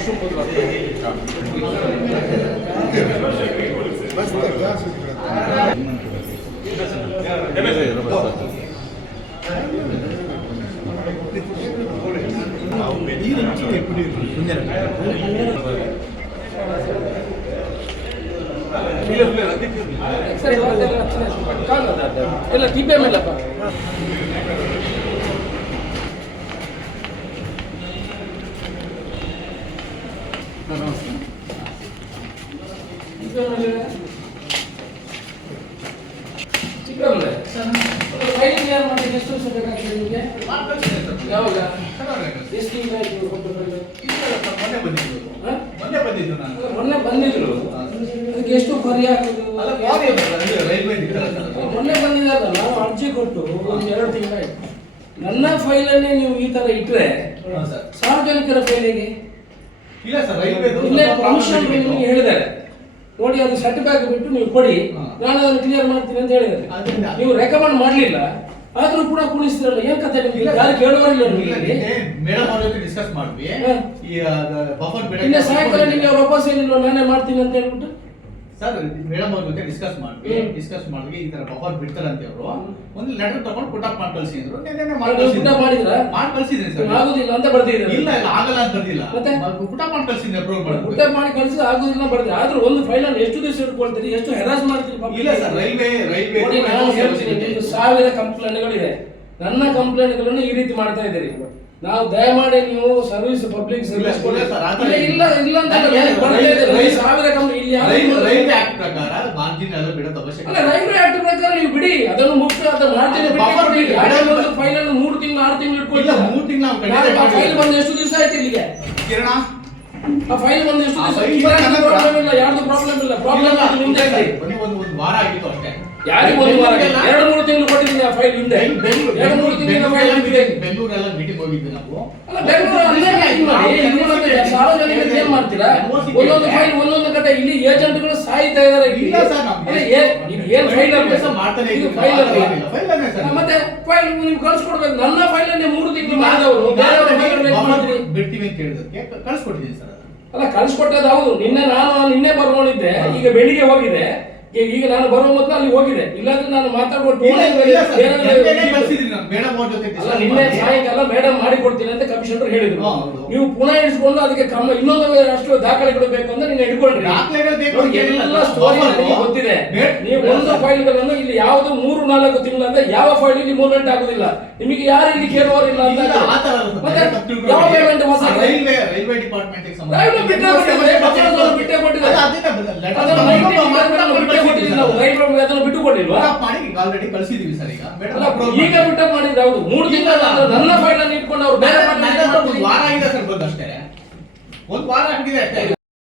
Washroom ಇಲ್ಲ T P M ಇಲ್ಲಪ್ಪ ಮೊನ್ನೆ ಬಂದಿದ್ರು ಅದಕ್ಕೆ ಎಷ್ಟು ಪರಿ ಹಾಕುದು ಅಲ್ಲ ಬಾರಿ ರೈಲ್ವೆ ಇದ್ದಲ್ಲ ಮೊನ್ನೆ ಬಂದಿದ್ದಲ್ಲ ನಾವು ಅರ್ಜಿ ಕೊಟ್ಟು ಒಂದು ಎರಡು ತಿಂಗಳಾಯ್ತು ನನ್ನ ಫೈಲನ್ನೇ ನೀವು ಈ ತರ ಇಟ್ಟರೆ. ಸಾರ್ವಜನಿಕರ ಫೈಲಿಗೆ ಇಲ್ಲ ಸರ್ ಇಲ್ಲೇ ಕಮಿಷನ್ ನಿಮಗೆ ಹೇಳಿದ್ದಾರೆ. ನೋಡಿ ಅದು ಸೆಟ್ ಬ್ಯಾಕ್ ಬಿಟ್ಟು ನೀವು ಕೊಡಿ. ನಾನು ಅದನ್ನು ಕ್ಲಿಯರ್ ಮಾಡ್ತೀನಿ ಅಂತ ಹೇಳಿದ್ದಾರೆ. ಅದರಿಂದ. ನೀವು ರೆಕಮೆಂಡ್ ಮಾಡಲಿಲ್ಲ. ಆದ್ರೂ ಕೂಡ ಕುಣಿಸಿದ್ರಲ್ಲ ಏನ್ ಕತೆ ನಿಮ್ಗೆ? ಯಾರು ಕೇಳುವರಿಲ್ಲ ನಿಮಗೆ? ಮೇಡಮ್ ಅವ್ರ ಜೊತೆ ಡಿಸ್ಕಸ್ ಮಾಡ್ವಿ. ಈ ಬಫರ್ ಬಿಡ ಸಾಯಂಕಾಲ ನಿಮಗೆ ವಾಪಸ್ ಏನಿಲ್ಲ ನಾನೇ ಮಾಡ್ತೀನಿ ಅಂತ ಹೇಳ್ಬಿಟ್ಟು. ಸರ್ ಮೇಡಮ್ ಅವ್ರ ಜೊತೆ ಡಿಸ್ಕಸ್ ಮಾಡಿದ್ವಿ ಡಿಸ್ಕಸ್ ಮಾಡಿದ್ವಿ ಈ ತರ ಬಫರ್ ಬಿಡ್ತಾರಂತೆ ಅವರು. ಒಂದು ಲೆಟರ್ ತಗೊಂಡು ಪುಟ್ ಅಪ್ ಮಾಡಿ ಕಳ್ಸಿದ್ರು. ಮಾಡಿ ಪುಟ್ ಕಳ್ಸಿದ್ದೀನಿ ಸರ್. ಆಗುದಿಲ್ಲ ಅಂತ ಬರ್ತಿದ್ರು ಇಲ್ಲ ಇಲ್ಲ ಆಗಲ್ಲ ಅಂತ ಬರ್ದಿಲ್ಲ. ಮತ್ತೆ? ಪುಟ್ ಅಪ್ ಮಾಡಿ ಕಳ್ಸಿದ್ದೀನಿ ಅಪ್ರೂವ್ ಮಾಡಿ. ಮಾಡಿ ಕಳಿಸಿ ಆಗುದಿಲ್ಲ ಬರ್ತೀರಿ ಆದ್ರೂ ಒಂದು ಫೈಲ್ ಅನ್ನು ಎಷ್ಟು ದಿವಸ ಇಟ್ಕೊಳ್ತೀರಿ? ಎಷ್ಟು ಹೆರಾಸ್ ಮಾಡ್ತೀರಿ? ಇಲ್ಲ ಸರ್ ರೈಲ್ವೆ ರೈಲ್ವೆ ಸಾವಿರ ಕಂಪ್ಲೇಂಟ್ಗಳಿವೆ ನನ್ನ ಕಂಪ್ಲೇಂಟ್ಗಳನ್ನು ಈ ರೀತಿ ಮಾಡ್ತಾ ಇದ್ದೀರಿ. ನಾವು ದಯಮಾಡಿ ನೀವು ಸರ್ವಿಸ್ ಪಬ್ಲಿಕ್ ಸರ್ವಿಸ್ ಇಲ್ಲ, ಇಲ್ಲ ಇಲ್ಲ. ಅಂತ. ಸಾವಿರ ಕಂಪ್ನಿ ಇಲ್ಲಿ ರೈಲ್ವೆ ಆಕ್ಟ್ ಪ್ರಕಾರ ಮಾರ್ಜಿನ್ ಎಲ್ಲ ಬಿಡೋದು ಅಲ್ಲ ಅವಶ್ಯಕ ರೈಲ್ವೆ ಆಕ್ಟ್ ಪ್ರಕಾರ ನೀವು ಬಿಡಿ. ಅದನ್ನು ಮುಖ್ಯ ಅದನ್ನು ಮಾಡ್ತೀನಿ ಫೈಲ್ ಅನ್ನು ಮೂರು ತಿಂಗಳು ಆರು ತಿಂಗಳು ಇಟ್ಕೊಳ್ಳಿ ಮೂರು ತಿಂಗಳು ಫೈಲ್ ಬಂದು ಎಷ್ಟು ದಿವಸ ಆಯ್ತು ಇಲ್ಲಿಗೆ? ಕಿರಣ? ಆ ಫೈಲ್ ಬಂದು ಎಷ್ಟು ದಿವಸ ಯಾರ್ದು ಪ್ರಾಬ್ಲಮ್ ಇಲ್ಲ. ಪ್ರಾಬ್ಲಮ್ ನಿಮ್ದೇ ಯಾರಿಗೆ ಒಂದು ವಾರ? ಎರಡು ಮೂರು ತಿಂಗಳು ಕೊಟ್ಟಿದ್ದೀನಿ ಆ ಫೈಲ್ ಹಿಂದೆ. ಎರಡು ಮೂರು ತಿಂಗಳ ಫೈಲ್ meeting- ಬೆಂಗಳೂರೆಲ್ಲ ಮೀಟಿಂಗ್ ಹೋಗಿದ್ವಿ ನಾವು. ಸಾರ್ವಜನಿಕರಿಗೆ ಏನ್ ಮಾಡ್ತೀರಾ? ಒಂದೊಂದು ಫೈಲ್ ಒಂದೊಂದು ಕಡೆ ಇಲ್ಲಿ ಏಜೆಂಟ್ಗಳು ಸಾಯ್ತಾ ಇದಾರೆ ಇಲ್ಲ ಸರ್, ಏನ್ ಫೈಲ್ ಮಾಡ್ತಾನೆ ಇದು ಫೈಲ್. ಮತ್ತೆ ಫೈಲ್ ನೀವು ಕಳ್ಸಿಕೊಡ್ಬೇಕು. ನನ್ನ ಫೈಲ್ ಅನ್ನೇ ಮೂರು ತಿಂಗಳು ಮಾಡಿದವರು ಬಿಡ್ತೀವಿ ಅಂತ ಹೇಳಿದಕ್ಕೆ ಕಳ್ಸಿಕೊಟ್ಟಿದ್ದೀನಿ ಸರ್. ಅಲ್ಲ ಕಳ್ಸಿಕೊಟ್ಟದ್ದು ಹೌದು. ನಿನ್ನೆ ನಾನು ನಿನ್ನೆ ಬರ್ಕೊಂಡಿದ್ದೆ. ಈಗ ಬೆಳಿಗ್ಗೆ ಹೋಗಿದೆ. ಈಗ ನಾನು ಬರೋ ಮೊದಲು ಅಲ್ಲಿ ಹೋಗಿದೆ. ಇಲ್ಲಾಂದ್ರೆ ನಾನು ಮಾತಾಡುವ ನಾನು. ನಿನ್ನೆ ಸಾಯಂಕಾಲ ಮೇಡಮ್ ಮಾಡಿಕೊಡ್ತೀನಿ ಅಂತ ಕಮಿಷನರ್ ಹೇಳಿದ್ರು. ನೀವು ಪುನಃ ಇಡಿಸಿಕೊಂಡು ಅದಕ್ಕೆ ಕ್ರಮ ಇನ್ನೊಂದು ಅಷ್ಟು ದಾಖಲೆಗಳು ಬೇಕು ಅಂತ ಅಂತ. ಎಲ್ಲ ಸ್ಟೋರಿ ಗೊತ್ತಿದೆ. ನೀವು ಒಂದು. ಫೈಲ್ಗಳನ್ನು ಇಲ್ಲಿ ಯಾವುದು ಮೂರು ನಾಲ್ಕು ತಿಂಗಳಿಂದ ಯಾವ ಫೈಲ್ ಇಲ್ಲಿ ಮೂವ್ಮೆಂಟ್ ಆಗುದಿಲ್ಲ. ನಿಮಗೆ ಯಾರು ಇಲ್ಲಿ ಕೇಳುವವರಿಲ್ಲ ಅಂತ. ಯಾವ ಪೇಮೆಂಟ್ ಹೊಸ ಆ ರೈಲ್ವೆ ಡಿಪಾರ್ಟ್ಮೆಂಟ್ ರೈಲ್ವೆ ಕೊಟ್ಟಿದ್ದಾರೆ, ಬಸವರಾಜ್ ಬಿಟ್ಟೇ ಕೊಟ್ಟಿದ್ದಾರೆ. ಅದನ್ನು 90 ಡಿಪಾರ್ಟ್ಮೆಂಟ್ ಬಿಟ್ಟೇ ಕೊಟ್ಟಿದ್ದೀವಿ ನಾವು ರೈಲ್ವೆ ಅದನ್ನು ಬಿಟ್ಟು ಕೊಟ್ಟಿಲ್ವಾ ಮಾಡಿ ಈಗ ಆಲ್ರೆಡಿ ಕಳಿಸಿದೀವಿ ಸರ್ ಈಗ. ಅಲ್ಲ, ಈಗ ಬಿಟ್ಟ ಮಾಡಿದ್ರೆ ಹೌದು. ಮೂರು ತಿಂಗಳ ನನ್ನ ಫೈಲ್ ಅನ್ನು ಇಟ್ಕೊಂಡು ಅವ್ರು ಬೇರೆ ಒಂದು ವಾರ ಆಗಿದೆ ಸರ್ ಬಂದಷ್ಟೇ ಒಂದು ವಾರ ಆಗಿದೆ ಅಷ್ಟೇ.